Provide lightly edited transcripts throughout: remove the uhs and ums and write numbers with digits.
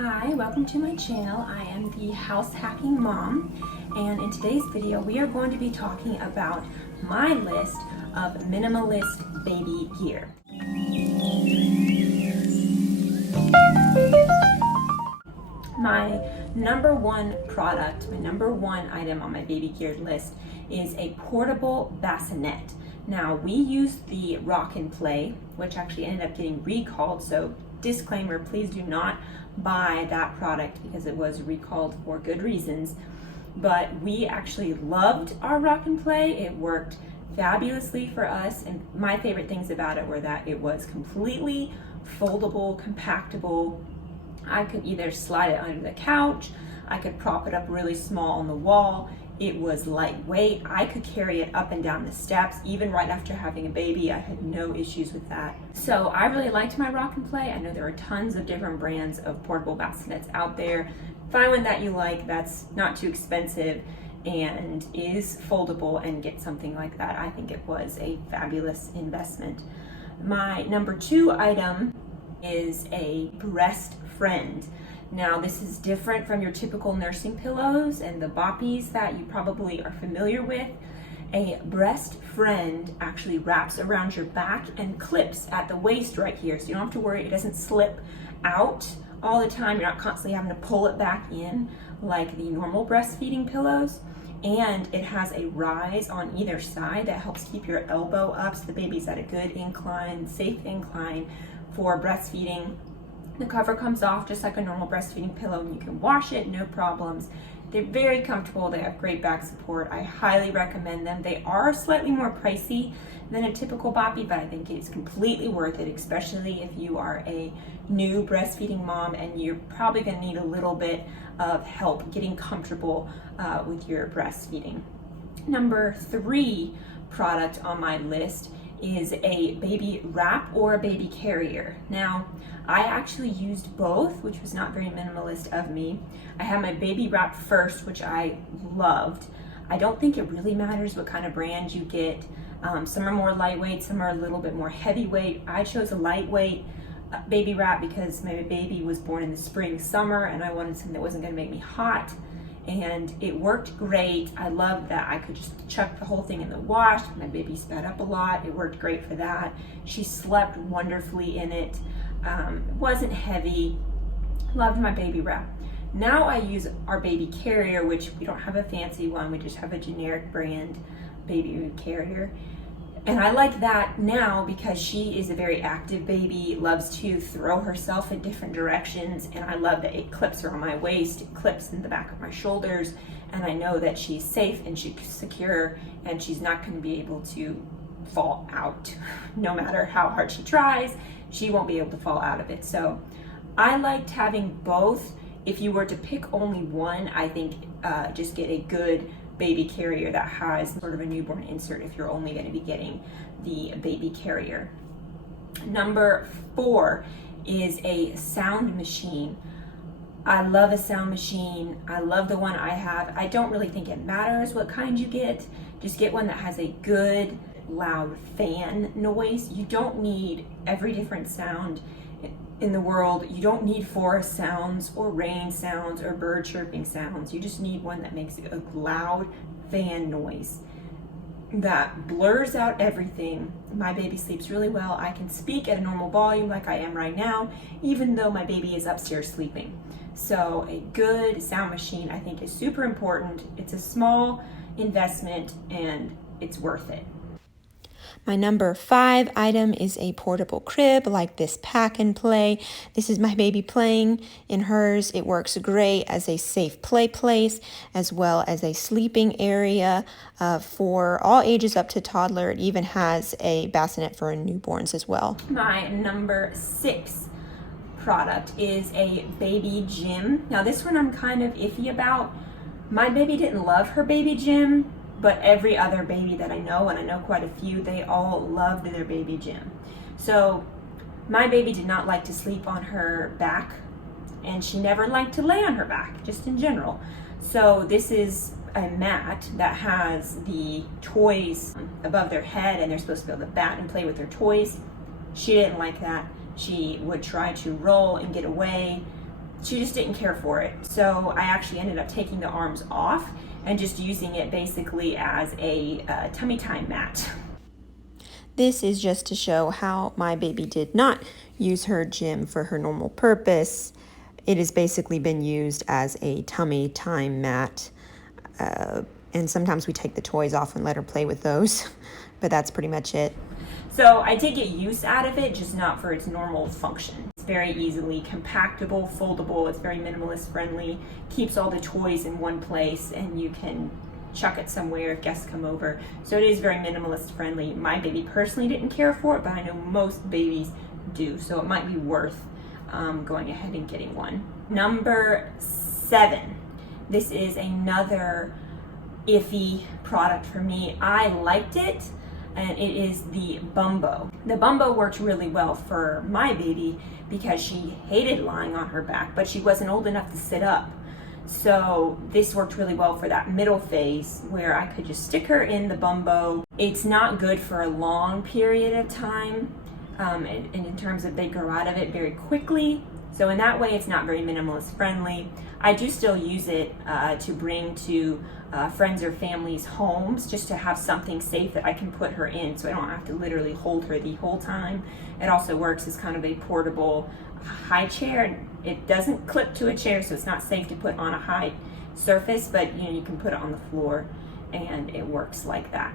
Hi, welcome to my channel. I am the house hacking mom, and in today's video we are going to be talking about my list of minimalist baby gear. My number one product, my number one item on my baby gear list is a portable bassinet. Now, we used the Rock and Play, which actually ended up getting recalled, so disclaimer, please do not buy that product because it was recalled for good reasons. But we actually loved our Rock and Play. It worked fabulously for us, and my favorite things about it were that it was completely foldable, compactable. I could either slide it under the couch, I could prop it up really small on the wall. It was lightweight. I could carry it up and down the steps. Even right after having a baby, I had no issues with that. So I really liked my Rock and Play. I know there are tons of different brands of portable bassinets out there. Find one that you like that's not too expensive and is foldable and get something like that. I think it was a fabulous investment. My number two item is a breast friend. Now, this is different from your typical nursing pillows and the boppies that you probably are familiar with. A breast friend actually wraps around your back and clips at the waist right here, so you don't have to worry, it doesn't slip out all the time. You're not constantly having to pull it back in like the normal breastfeeding pillows. And it has a rise on either side that helps keep your elbow up so the baby's at a good incline, safe incline for breastfeeding. The cover comes off just like a normal breastfeeding pillow, and you can wash it, no problems. They're very comfortable. They have great back support. I highly recommend them. They are slightly more pricey than a typical boppy, but I think it's completely worth it, especially if you are a new breastfeeding mom and you're probably going to need a little bit of help getting comfortable with your breastfeeding. Number three product on my list is a baby wrap or a baby carrier. Now, I actually used both, which was not very minimalist of me. I had my baby wrap first, which I loved. I don't think it really matters what kind of brand you get. Some are more lightweight, some are a little bit more heavyweight. I chose a lightweight baby wrap because my baby was born in the spring, summer, and I wanted something that wasn't gonna make me hot. And it worked great. I loved that I could just chuck the whole thing in the wash. My baby sped up a lot. It worked great for that. She slept wonderfully in it. It wasn't heavy. Loved my baby wrap. Now I use our baby carrier, which we don't have a fancy one. We just have a generic brand baby carrier. And I like that now because she is a very active baby, loves to throw herself in different directions, and I love that it clips her on my waist, it clips in the back of my shoulders, and I know that she's safe and she's secure and she's not going to be able to fall out. No matter how hard she tries, she won't be able to fall out of it. So I liked having both. If you were to pick only one, I think just get a good baby carrier that has sort of a newborn insert if you're only going to be getting the baby carrier. Number four is a sound machine. I love a sound machine. I love the one I have. I don't really think it matters what kind you get. Just get one that has a good loud fan noise. You don't need every different sound in the world. You don't need forest sounds or rain sounds or bird chirping sounds. You just need one that makes a loud fan noise that blurs out everything. My baby sleeps really well. I can speak at a normal volume like I am right now, even though my baby is upstairs sleeping. So a good sound machine I think is super important. It's a small investment and it's worth it. My number five item is a portable crib like this Pack and Play. This is my baby playing in hers. It works great as a safe play place as well as a sleeping area for all ages up to toddler. It even has a bassinet for newborns as well. My number six product is a baby gym. Now this one I'm kind of iffy about. My baby didn't love her baby gym, but every other baby that I know, and I know quite a few, they all loved their baby gym. So my baby did not like to sleep on her back, and she never liked to lay on her back, just in general. So this is a mat that has the toys above their head, and they're supposed to be able to bat and play with their toys. She didn't like that. She would try to roll and get away. she just didn't care for it. So I actually ended up taking the arms off and just using it basically as a tummy time mat. This is just to show how my baby did not use her gym for her normal purpose. It has basically been used as a tummy time mat. And sometimes we take the toys off and let her play with those, but that's pretty much it. So I did get use out of it, just not for its normal function. It's very easily compactable, foldable, it's very minimalist friendly, keeps all the toys in one place, and you can chuck it somewhere if guests come over. So it is very minimalist friendly. My baby personally didn't care for it, but I know most babies do, so it might be worth going ahead and getting one. Number 7. This is another iffy product for me. I liked it, and it is the Bumbo. The Bumbo worked really well for my baby because she hated lying on her back, but she wasn't old enough to sit up. So this worked really well for that middle phase where I could just stick her in the Bumbo. It's not good for a long period of time, and in terms of they grow out of it very quickly. So in that way, it's not very minimalist friendly. I do still use it to bring to friends or family's homes, just to have something safe that I can put her in so I don't have to literally hold her the whole time. It also works as kind of a portable high chair. It doesn't clip to a chair, so it's not safe to put on a high surface, but you can put it on the floor and it works like that.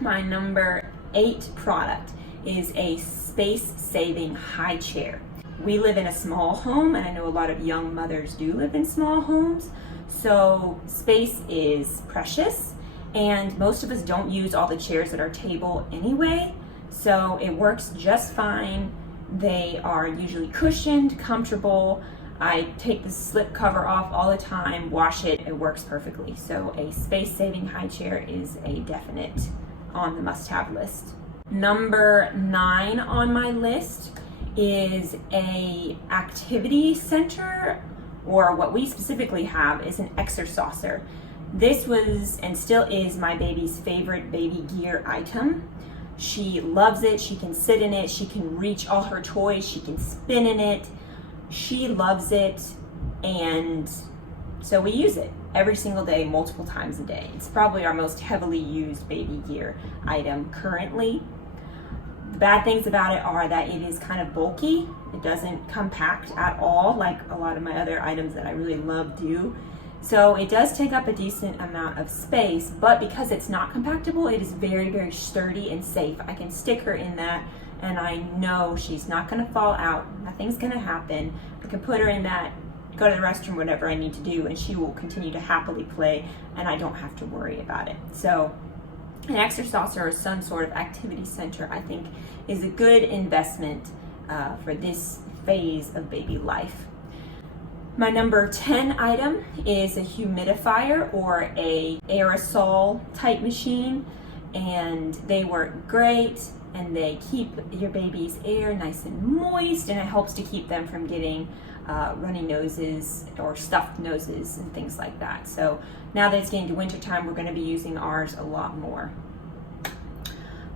My number 8 product is a space-saving high chair. We live in a small home, and I know a lot of young mothers do live in small homes, so space is precious, and most of us don't use all the chairs at our table anyway, so it works just fine. They are usually cushioned, comfortable. I take the slip cover off all the time, wash it, it works perfectly. So a space-saving high chair is a definite on the must-have list. Number 9 on my list is a activity center, or what we specifically have is an exerciser. This was and still is my baby's favorite baby gear item. She loves it, she can sit in it, she can reach all her toys, she can spin in it. She loves it, and so we use it every single day, multiple times a day. It's probably our most heavily used baby gear item currently. The bad things about it are that it is kind of bulky. It doesn't compact at all like a lot of my other items that I really love do. So it does take up a decent amount of space, but because it's not compactable, it is very, very sturdy and safe. I can stick her in that, and I know she's not gonna fall out. Nothing's gonna happen. I can put her in that, go to the restroom, whatever I need to do, and she will continue to happily play, and I don't have to worry about it. So an exerciser or some sort of activity center, I think, is a good investment for this phase of baby life. My number 10 item is a humidifier, or a aerosol type machine, and they work great, and they keep your baby's air nice and moist, and it helps to keep them from getting runny noses or stuffed noses and things like that. So now that it's getting to winter time, we're going to be using ours a lot more.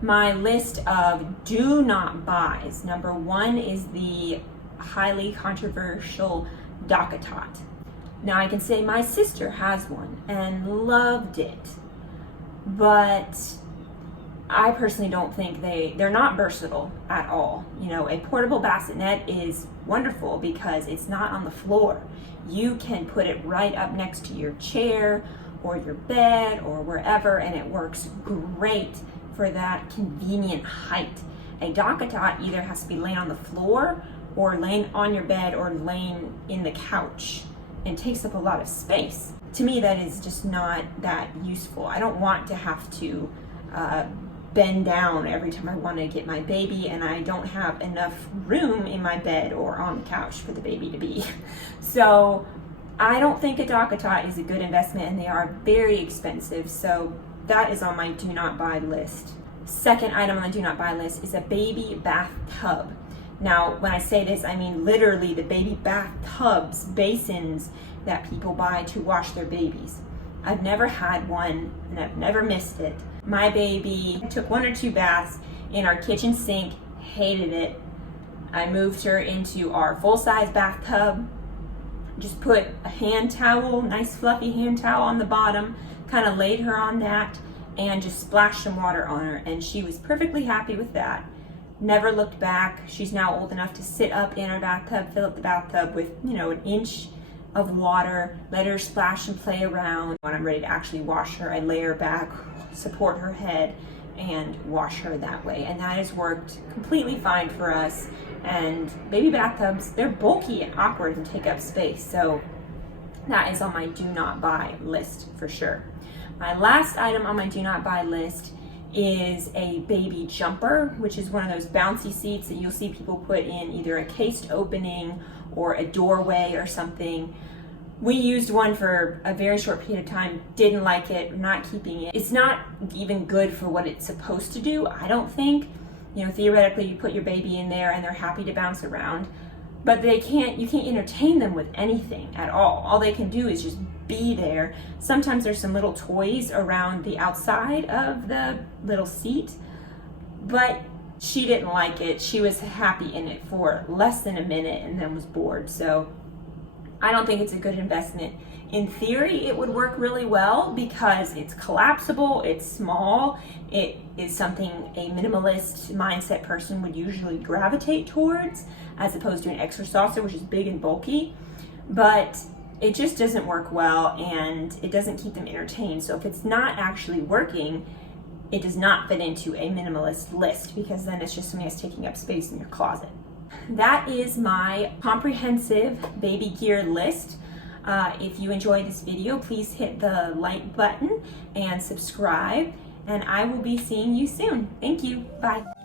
My list of do not buys. Number 1 is the highly controversial Danka. Now I can say my sister has one and loved it, but I personally don't think they're not versatile at all. A portable bassinet is wonderful because it's not on the floor. You can put it right up next to your chair or your bed or wherever, and it works great for that convenient height. A Danka either has to be laying on the floor or laying on your bed or laying in the couch, and takes up a lot of space. To me, that is just not that useful. I don't want to have to bend down every time I want to get my baby, and I don't have enough room in my bed or on the couch for the baby to be. So I don't think a Danka is a good investment, and they are very expensive. So that is on my do not buy list. Second item on the do not buy list is a baby bathtub. Now, when I say this, I mean literally the baby bathtubs, basins that people buy to wash their babies. I've never had one, and I've never missed it. My baby took 1 or 2 baths in our kitchen sink, hated it. I moved her into our full-size bathtub, just put a hand towel, nice fluffy hand towel on the bottom, kind of laid her on that, and just splashed some water on her, and she was perfectly happy with that. Never looked back. She's now old enough to sit up in our bathtub, fill up the bathtub with, you know, an inch of water, let her splash and play around. When I'm ready to actually wash her, I lay her back, support her head, and wash her that way. And that has worked completely fine for us. And baby bathtubs, they're bulky and awkward and take up space. So that is on my do not buy list for sure. My last item on my do not buy list is a baby jumper, which is one of those bouncy seats that you'll see people put in either a cased opening or a doorway or something. We used one for a very short period of time, didn't like it, we're not keeping it. It's not even good for what it's supposed to do, I don't think. You know, theoretically you put your baby in there and they're happy to bounce around, but you can't entertain them with anything at all. All they can do is just be there. Sometimes there's some little toys around the outside of the little seat, but she didn't like it. She was happy in it for less than a minute and then was bored. So I don't think it's a good investment. In theory, it would work really well because it's collapsible, it's small, it is something a minimalist mindset person would usually gravitate towards, as opposed to an extra saucer, which is big and bulky. But it just doesn't work well and it doesn't keep them entertained. So if it's not actually working, it does not fit into a minimalist list, because then it's just something that's taking up space in your closet. That is my comprehensive baby gear list. If you enjoyed this video, please hit the like button and subscribe, and I will be seeing you soon. Thank you. Bye.